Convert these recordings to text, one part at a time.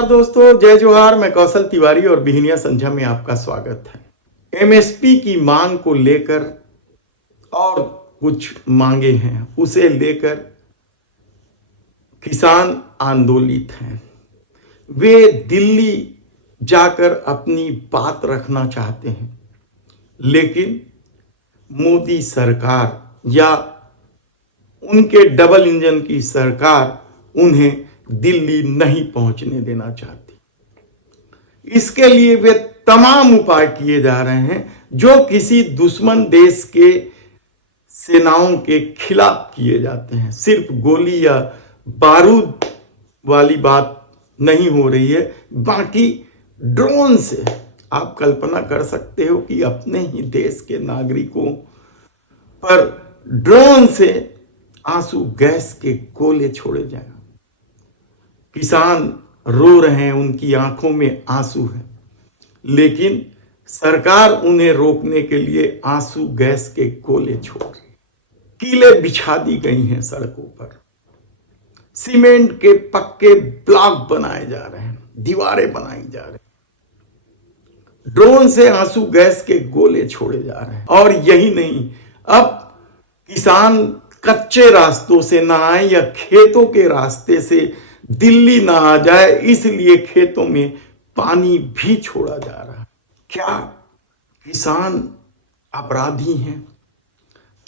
नमस्कार दोस्तों, जय जोहार। मैं कौशल तिवारी और बिहनिया संध्या में आपका स्वागत है। एमएसपी की मांग को लेकर और कुछ मांगे हैं, उसे लेकर किसान आंदोलित हैं। वे दिल्ली जाकर अपनी बात रखना चाहते हैं, लेकिन मोदी सरकार या उनके डबल इंजन की सरकार उन्हें दिल्ली नहीं पहुंचने देना चाहती। इसके लिए वे तमाम उपाय किए जा रहे हैं जो किसी दुश्मन देश के सेनाओं के खिलाफ किए जाते हैं। सिर्फ गोली या बारूद वाली बात नहीं हो रही है, बाकी ड्रोन से आप कल्पना कर सकते हो कि अपने ही देश के नागरिकों पर ड्रोन से आंसू गैस के गोले छोड़े जाएं। किसान रो रहे हैं, उनकी आंखों में आंसू है, लेकिन सरकार उन्हें रोकने के लिए आंसू गैस के गोले छोड़ रही है। कीले बिछा दी गई हैं सड़कों पर, सीमेंट के पक्के ब्लॉक बनाए जा रहे हैं, दीवारें बनाई जा रही हैं, ड्रोन से आंसू गैस के गोले छोड़े जा रहे हैं। और यही नहीं, अब किसान कच्चे रास्तों से ना आए या खेतों के रास्ते से दिल्ली ना आ जाए, इसलिए खेतों में पानी भी छोड़ा जा रहा है। क्या किसान अपराधी हैं?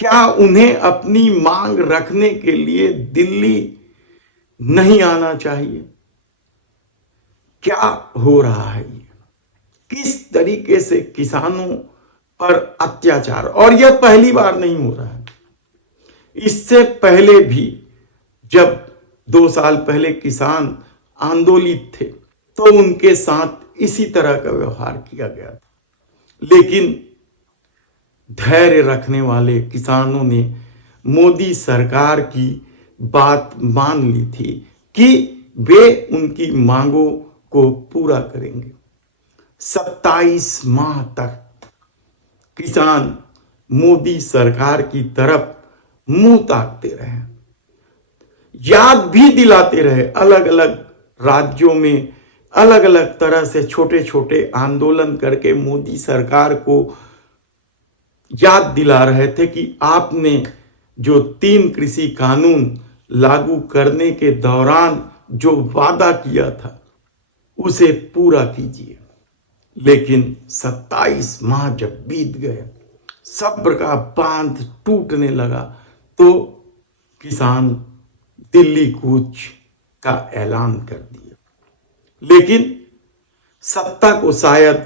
क्या उन्हें अपनी मांग रखने के लिए दिल्ली नहीं आना चाहिए? क्या हो रहा है ये? किस तरीके से किसानों पर अत्याचार, और यह पहली बार नहीं हो रहा है। इससे पहले भी जब 2 साल पहले किसान आंदोलित थे तो उनके साथ इसी तरह का व्यवहार किया गया था, लेकिन धैर्य रखने वाले किसानों ने मोदी सरकार की बात मान ली थी कि वे उनकी मांगों को पूरा करेंगे। 27 माह तक किसान मोदी सरकार की तरफ मुंह ताकते रहे, याद भी दिलाते रहे। अलग अलग राज्यों में अलग अलग तरह से छोटे छोटे आंदोलन करके मोदी सरकार को याद दिला रहे थे कि आपने जो 3 कृषि कानून लागू करने के दौरान जो वादा किया था उसे पूरा कीजिए। लेकिन 27 माह जब बीत गए, सब्र का बांध टूटने लगा, तो किसान दिल्ली कूच का ऐलान कर दिया। लेकिन सत्ता को शायद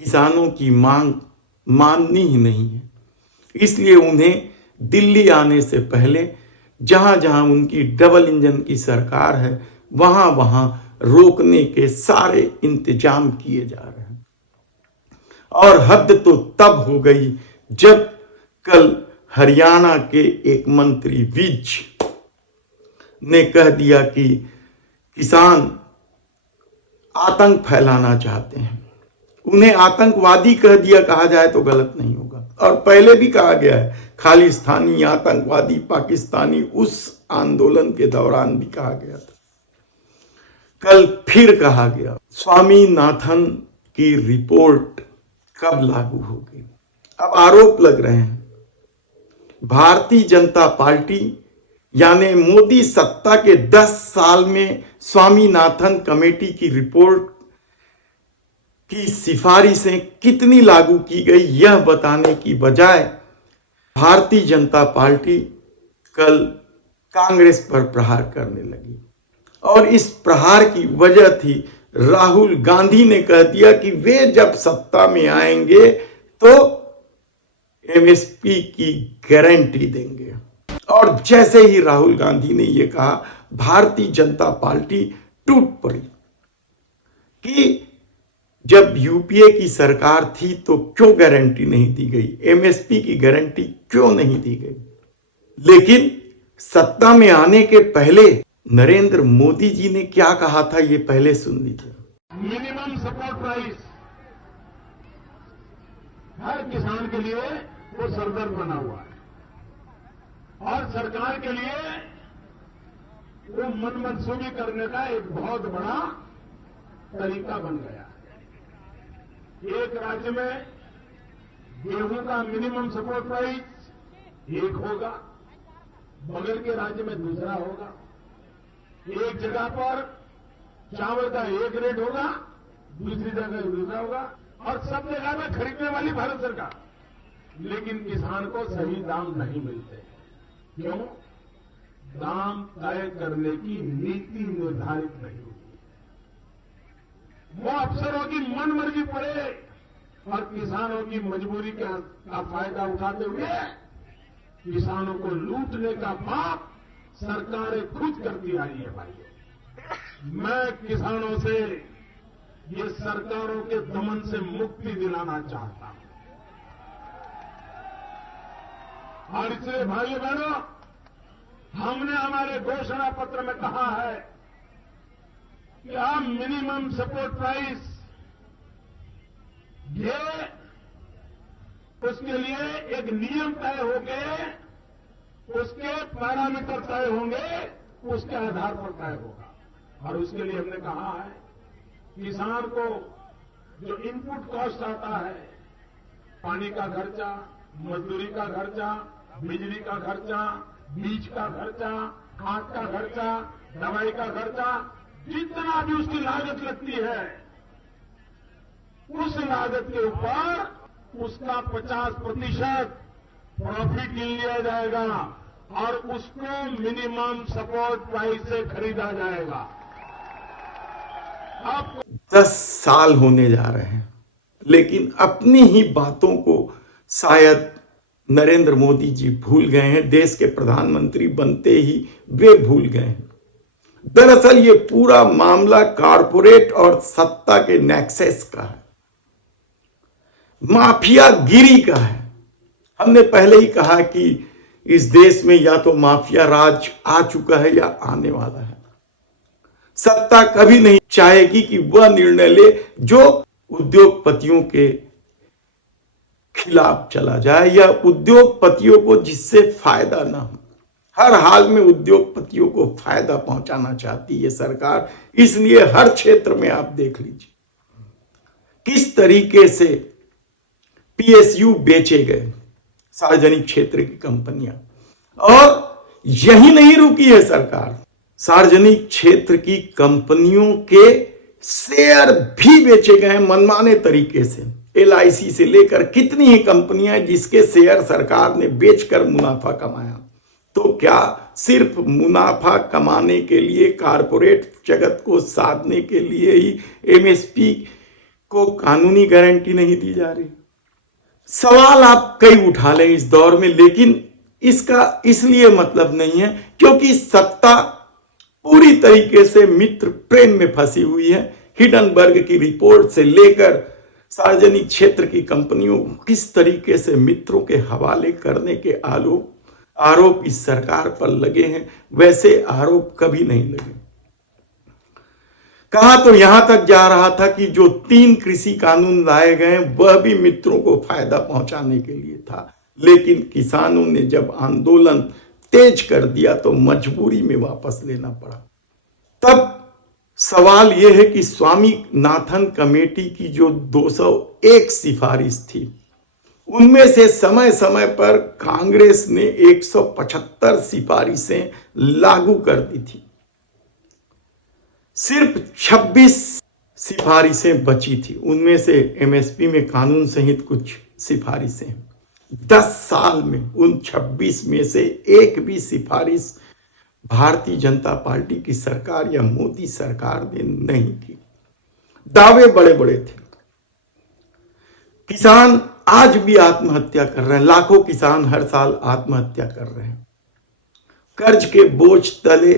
किसानों की मांग माननी ही नहीं है, इसलिए उन्हें दिल्ली आने से पहले जहां जहां उनकी डबल इंजन की सरकार है वहां वहां रोकने के सारे इंतजाम किए जा रहे हैं। और हद तो तब हो गई जब कल हरियाणा के एक मंत्री विज ने कह दिया कि किसान आतंक फैलाना चाहते हैं। उन्हें आतंकवादी कह दिया, कहा जाए तो गलत नहीं होगा। और पहले भी कहा गया है खालिस्तानी, आतंकवादी, पाकिस्तानी, उस आंदोलन के दौरान भी कहा गया था। कल फिर कहा गया। स्वामीनाथन की रिपोर्ट कब लागू होगी? अब आरोप लग रहे हैं भारतीय जनता पार्टी यानी मोदी सत्ता के 10 साल में स्वामीनाथन कमेटी की रिपोर्ट की सिफारिशें कितनी लागू की गई, यह बताने की बजाय भारतीय जनता पार्टी कल कांग्रेस पर प्रहार करने लगी। और इस प्रहार की वजह थी राहुल गांधी ने कह दिया कि वे जब सत्ता में आएंगे तो एमएसपी की गारंटी देंगे। और जैसे ही राहुल गांधी ने यह कहा, भारतीय जनता पार्टी टूट पड़ी कि जब यूपीए की सरकार थी तो क्यों गारंटी नहीं दी गई, एमएसपी की गारंटी क्यों नहीं दी गई। लेकिन सत्ता में आने के पहले नरेंद्र मोदी जी ने क्या कहा था, ये पहले सुन लीजिए। मिनिमम सपोर्ट प्राइस हर किसान के लिए वो सरदर्द बना हुआ है, और सरकार के लिए वो मनमनसूबी करने का एक बहुत बड़ा तरीका बन गया है। एक राज्य में गेहूं का मिनिमम सपोर्ट प्राइस एक होगा, बगल के राज्य में दूसरा होगा। एक जगह पर चावल का एक रेट होगा, दूसरी जगह दूसरा होगा, और सब जगह में खरीदने वाली भारत सरकार। लेकिन किसान को सही दाम नहीं मिलते। क्यों? दाम तय करने की नीति निर्धारित नहीं होती। वो अफसरों की मन मर्जी पड़े और किसानों की मजबूरी का फायदा उठाते हुए किसानों को लूटने का पाप सरकारें खुद करती आई है। भाई, मैं किसानों से ये सरकारों के दमन से मुक्ति दिलाना चाहता हूं। और इसलिए भाइयों बहनों, हमने हमारे घोषणा पत्र में कहा है कि अब मिनिमम सपोर्ट प्राइस ये उसके लिए एक नियम तय होंगे, उसके पैरामीटर तय होंगे, उसके आधार पर तय होगा। और उसके लिए हमने कहा है किसान को जो इनपुट कॉस्ट आता है, पानी का खर्चा, मजदूरी का खर्चा, बिजली का खर्चा, बीज का खर्चा, खाद का खर्चा, दवाई का खर्चा, जितना भी उसकी लागत लगती है, उस लागत के ऊपर उसका 50% प्रॉफिट लिया जाएगा और उसको मिनिमम सपोर्ट प्राइस से खरीदा जाएगा। अब 10 साल होने जा रहे हैं, लेकिन अपनी ही बातों को शायद नरेंद्र मोदी जी भूल गए हैं। देश के प्रधानमंत्री बनते ही वे भूल गए हैं। दरअसल ये पूरा मामला कॉरपोरेट और सत्ता के नेक्सस का है, माफियागिरी का है। हमने पहले ही कहा कि इस देश में या तो माफिया राज आ चुका है या आने वाला है। सत्ता कभी नहीं चाहेगी कि वह निर्णय ले जो उद्योगपतियों के खिलाफ चला जाए या उद्योगपतियों को जिससे फायदा ना हो। हर हाल में उद्योगपतियों को फायदा पहुंचाना चाहती है सरकार। इसलिए हर क्षेत्र में आप देख लीजिए किस तरीके से पीएसयू बेचे गए, सार्वजनिक क्षेत्र की कंपनियां। और यही नहीं रुकी है सरकार, सार्वजनिक क्षेत्र की कंपनियों के शेयर भी बेचे गए मनमाने तरीके से। एलआईसी से लेकर कितनी ही कंपनियां जिसके शेयर सरकार ने बेचकर मुनाफा कमाया। तो क्या सिर्फ मुनाफा कमाने के लिए, कॉरपोरेट जगत को साधने के लिए ही एमएसपी को कानूनी गारंटी नहीं दी जा रही? सवाल आप कई उठा लें इस दौर में, लेकिन इसका इसलिए मतलब नहीं है क्योंकि सत्ता पूरी तरीके से मित्र प्रेम में फंसी हुई है। हिडनबर्ग की रिपोर्ट से लेकर सार्वजनिक क्षेत्र की कंपनियों को किस तरीके से मित्रों के हवाले करने के आरोप इस सरकार पर लगे हैं, वैसे आरोप कभी नहीं लगे। कहा तो यहां तक जा रहा था कि जो 3 कृषि कानून लाए गए वह भी मित्रों को फायदा पहुंचाने के लिए था, लेकिन किसानों ने जब आंदोलन तेज कर दिया तो मजबूरी में वापस लेना पड़ा। तब सवाल यह है कि स्वामीनाथन कमेटी की जो 201 सिफारिश थी, उनमें से समय समय पर कांग्रेस ने 175 सिफारिशें लागू कर दी थी। सिर्फ 26 सिफारिशें बची थी, उनमें से एमएसपी में कानून सहित कुछ सिफारिशें। 10 साल में उन 26 में से एक भी सिफारिश भारतीय जनता पार्टी की सरकार या मोदी सरकार ने नहीं की। दावे बड़े बड़े थे। किसान आज भी आत्महत्या कर रहे हैं, लाखों किसान हर साल आत्महत्या कर रहे हैं, कर्ज के बोझ तले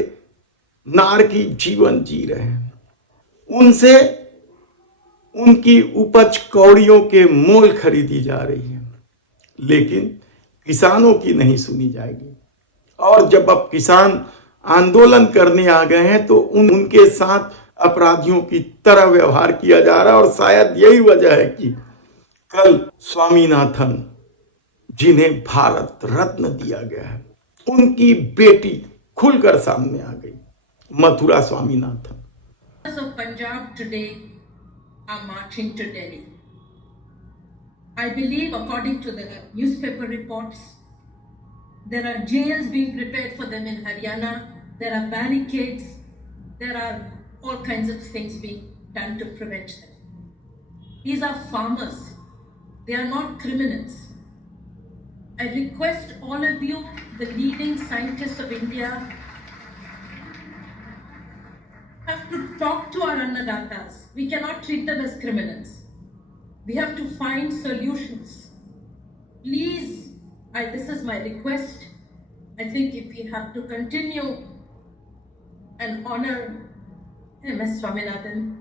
नारकी जीवन जी रहे हैं। उनसे उनकी उपज कौड़ियों के मोल खरीदी जा रही है, लेकिन किसानों की नहीं सुनी जाएगी। और जब अब किसान आंदोलन करने आ गए हैं तो उनके साथ अपराधियों की तरह व्यवहार किया जा रहा है। और शायद यही वजह है कि कल स्वामीनाथन, जिन्हें भारत रत्न दिया गया है, उनकी बेटी खुलकर सामने आ गई, Mathura Swaminathan. Of Punjab today are marching to Delhi. I believe, according to the newspaper reports, there are jails being prepared for them in Haryana, there are barricades, there are all kinds of things being done to prevent them. These are farmers, they are not criminals. I request all of you, the leading scientists of India, have to talk to our Annadatas. We cannot treat them as criminals. We have to find solutions. Please, this is my request. I think if we have to continue and honor M.S. Swaminathan,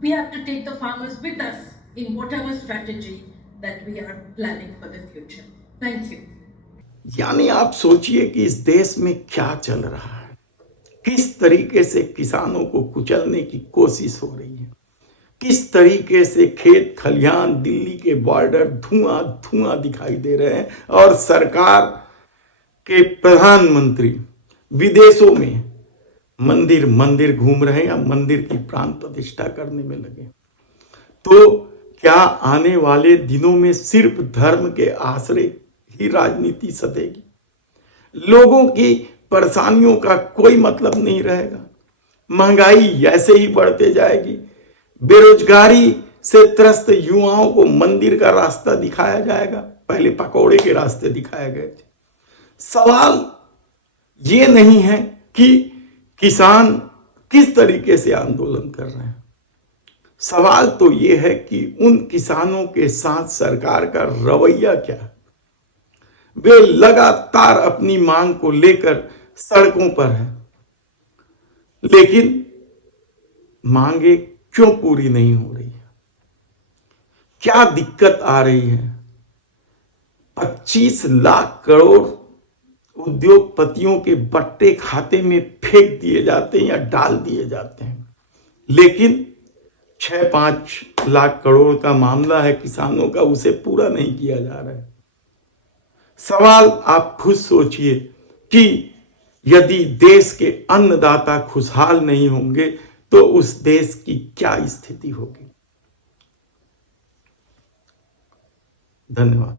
we have to take the farmers with us in whatever strategy that we are planning for the future. Thank you. यानी आप सोचिए कि इस देश में क्या चल रहा है, किस तरीके से किसानों को कुचलने की कोशिश हो रही है, किस तरीके से खेत खलिहान, दिल्ली के बॉर्डर धुआं धुआं दिखाई दे रहे हैं और सरकार के प्रधानमंत्री विदेशों में मंदिर मंदिर घूम रहे हैं या मंदिर की प्राण प्रतिष्ठा करने में लगे। तो क्या आने वाले दिनों में सिर्फ धर्म के आश्रय ही राजनीति सधेगी? लोगों की परेशानियों का कोई मतलब नहीं रहेगा, महंगाई ऐसे ही बढ़ते जाएगी, बेरोजगारी से त्रस्त युवाओं को मंदिर का रास्ता दिखाया जाएगा, पहले पकौड़े के रास्ते दिखाए गए थे। सवाल ये नहीं है कि किसान किस तरीके से आंदोलन कर रहे हैं, सवाल तो ये है कि उन किसानों के साथ सरकार का रवैया क्या है। वे लगातार अपनी मांग को लेकर सड़कों पर हैं, लेकिन मांगे क्यों पूरी नहीं हो रही है? क्या दिक्कत आ रही है? 25 लाख करोड़ उद्योगपतियों के बट्टे खाते में फेंक दिए जाते हैं या डाल दिए जाते हैं, लेकिन 6-5 लाख करोड़ का मामला है किसानों का, उसे पूरा नहीं किया जा रहा है। सवाल आप खुद सोचिए कि यदि देश के अन्नदाता खुशहाल नहीं होंगे तो उस देश की क्या स्थिति होगी। धन्यवाद।